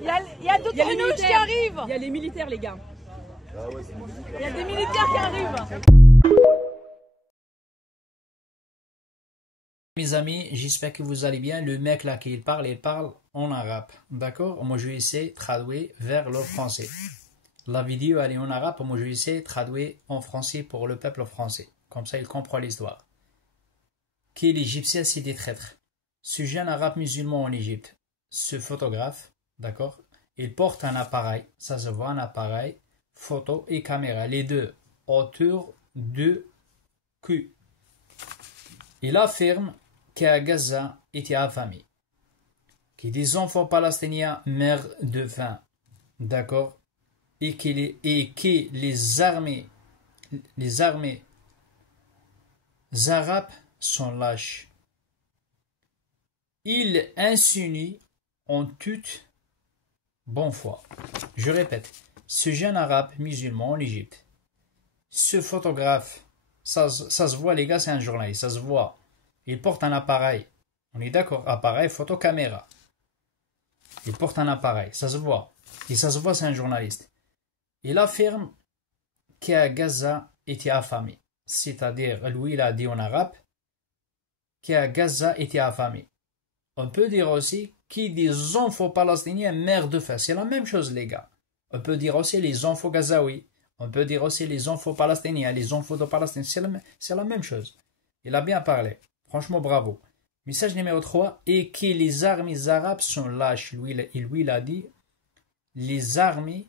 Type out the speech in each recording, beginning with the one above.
Il y a d'autres Hanouches qui arrivent. Il y a les militaires, les gars. Il y a des militaires qui arrivent. Mes amis, j'espère que vous allez bien. Le mec là qui il parle en arabe. D'accord? Moi je vais essayer de traduire vers le français. La vidéo elle est en arabe, moi je vais essayer de traduire en français pour le peuple français. Comme ça il comprend l'histoire. Qui l'Égyptien c'est des traîtres. Ce jeune arabe musulman en Égypte, ce photographe, d'accord? Il porte un appareil, ça se voit, un appareil, photo et caméra, les deux autour de cul. Il affirme qu'à Gaza était affamé, que des enfants palestiniens meurent de faim, d'accord, et que les armées arabes sont lâches. Il insinue en toute bonne foi. Je répète, ce jeune arabe musulman en Égypte, ce photographe, ça se voit les gars, c'est un journaliste, ça se voit. Il porte un appareil, on est d'accord, appareil, photo, caméra. Il porte un appareil, ça se voit. Et ça se voit, c'est un journaliste. Il affirme qu'à Gaza était affamé. C'est-à-dire, lui, il a dit en arabe qu'à Gaza était affamé. On peut dire aussi qu'il des enfants palestiniens meurent de faim. C'est la même chose, les gars. On peut dire aussi les enfants gazaouis. On peut dire aussi les enfants palestiniens, les enfants de Palestine. C'est la même chose. Il a bien parlé. Franchement, bravo. Message numéro 3. Et que les armées arabes sont lâches. Lui, il a dit les armées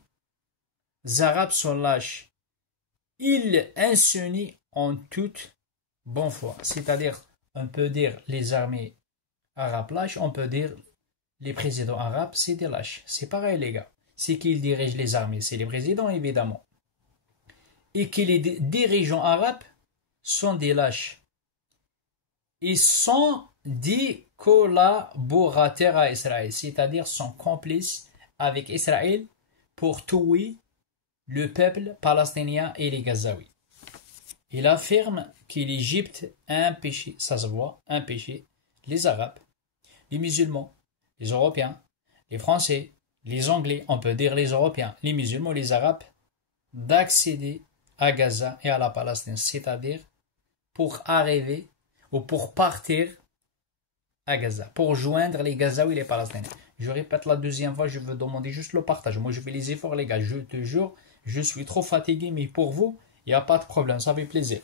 arabes sont lâches. Il insinue en toute bonne foi. C'est-à-dire, on peut dire les armées arabes lâches, on peut dire les présidents arabes, c'est des lâches. C'est pareil, les gars. C'est qui dirige les armées? C'est les présidents, évidemment. Et que les dirigeants arabes sont des lâches. Ils sont des collaborateurs à Israël, c'est-à-dire sont complices avec Israël pour tuer le peuple palestinien et les Gazaouis. Il affirme que l'Égypte a un péché, ça se voit, un péché, les Arabes, les musulmans, les Européens, les Français, les Anglais, on peut dire les Européens, les musulmans, les Arabes, d'accéder à Gaza et à la Palestine, c'est-à-dire pour arriver ou pour partir à Gaza, pour joindre les Gazaouis et les Palestiniens. Je répète la deuxième fois, je veux demander juste le partage. Moi, je fais les efforts, les gars, je te jure, je suis trop fatigué, mais pour vous, il n'y a pas de problème, ça fait plaisir.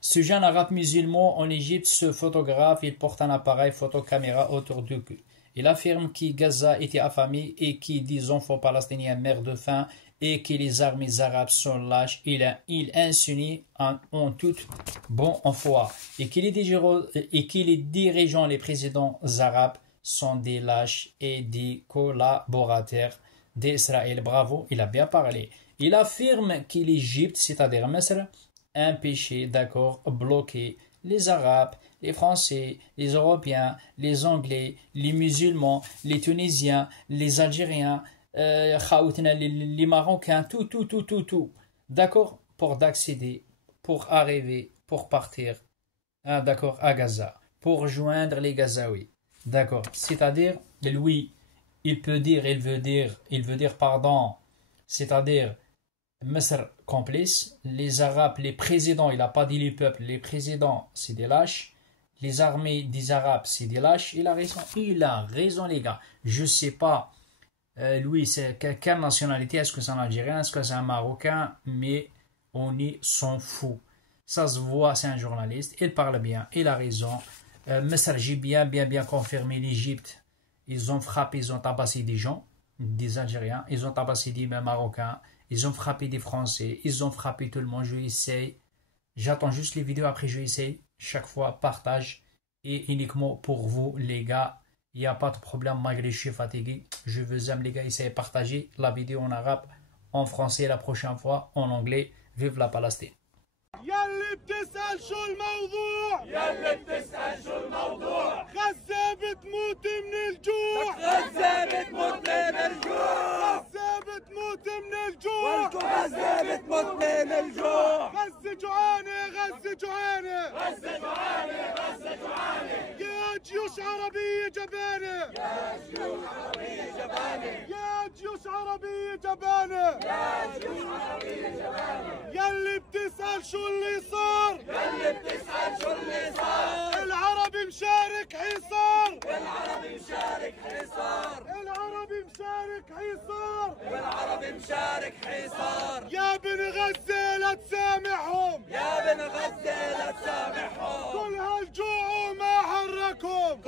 Ce jeune arabe musulman en Égypte, ce photographe, il porte un appareil photo-caméra autour du cul. Il affirme que Gaza était affamé et que des enfants palestiniens meurent de faim et que les armées arabes sont lâches. Il insinue en toute bonne foi et que les dirigeants, les présidents arabes sont des lâches et des collaborateurs d'Israël. Bravo, il a bien parlé. Il affirme que l'Égypte, c'est-à-dire Misr, un péché, d'accord, bloqué les Arabes, les Français, les Européens, les Anglais, les musulmans, les Tunisiens, les Algériens, les Marocains, tout, d'accord, pour d'accéder, pour arriver, pour partir, d'accord, à Gaza, pour joindre les Gazaouis, d'accord, c'est-à-dire, lui, il veut dire, pardon, c'est-à-dire, Misr complice, les Arabes, les présidents, il n'a pas dit les peuples, les présidents, c'est des lâches, les armées des Arabes, c'est des lâches, il a raison les gars, je sais pas, lui, c'est quelle nationalité, est-ce que c'est un Algérien, est-ce que c'est un Marocain, mais on s'en fout, ça se voit, c'est un journaliste, il parle bien, il a raison, Misr, j'ai bien confirmé l'Égypte, ils ont frappé, ils ont tabassé des gens, des Algériens, ils ont tabassé des Marocains, ils ont frappé des Français, ils ont frappé tout le monde, je essaye. J'attends juste les vidéos, après je essaye. Chaque fois, partage. Et uniquement pour vous, les gars, il n'y a pas de problème, malgré je suis fatigué. Je vous aime, les gars, essayez de partager la vidéo en arabe, en français la prochaine fois, en anglais. Vive la Palestine. يلي بتسأل شو الموضوع غزة بتموت من الجوع غزة بتموت من الجوع غزة جوعانة يا جيوش عربية جبانة يا جيوش عربية جبانة يلي بتسأل شو اللي صار العربي مشارك حصار العربي مشارك حصار يا بن غزة لا تسامحهم كل هالجوع وما حركهم